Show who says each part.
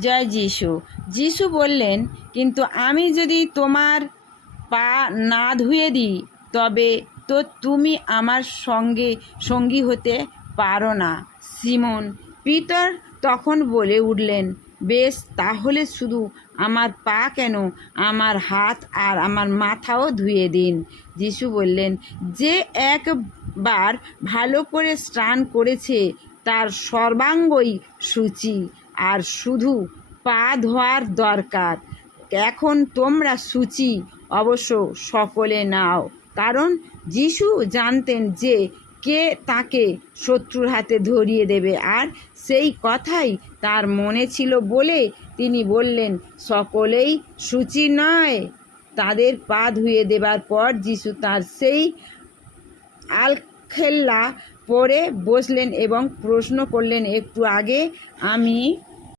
Speaker 1: জয় যিশু। যিশু বললেন, কিন্তু আমি যদি তোমার পা না ধুয়ে দিই, তবে তো তুমি আমার সঙ্গে সঙ্গী হতে পারো না। সিমন পিতর তখন বলে উঠলেন, বেশ, তাহলে শুধু আমার পা কেন আমার হাত আর আমার মাথাও ধুয়ে দিন? যিশু বললেন, যে একবার ভালো করে স্নান করেছে, তার সর্বাঙ্গই সূচি। আর শুধু পা ধোয়ার দরকার। এখন তোমরা সূচি অবশ্য সকলে নাও। কারণ যিশু জানতেন যে কে তাকে শত্রুর হাতে ধরিয়ে দেবে। আর সেই কথাই তার মনে ছিল বলে তিনি বললেন, সকলেই সূচি নয়। তাদের পা ধুয়ে দেবার পর যিশু তার সেই আলখেল্লা পরে বসলেন এবং প্রশ্ন করলেন, একটু আগে আমি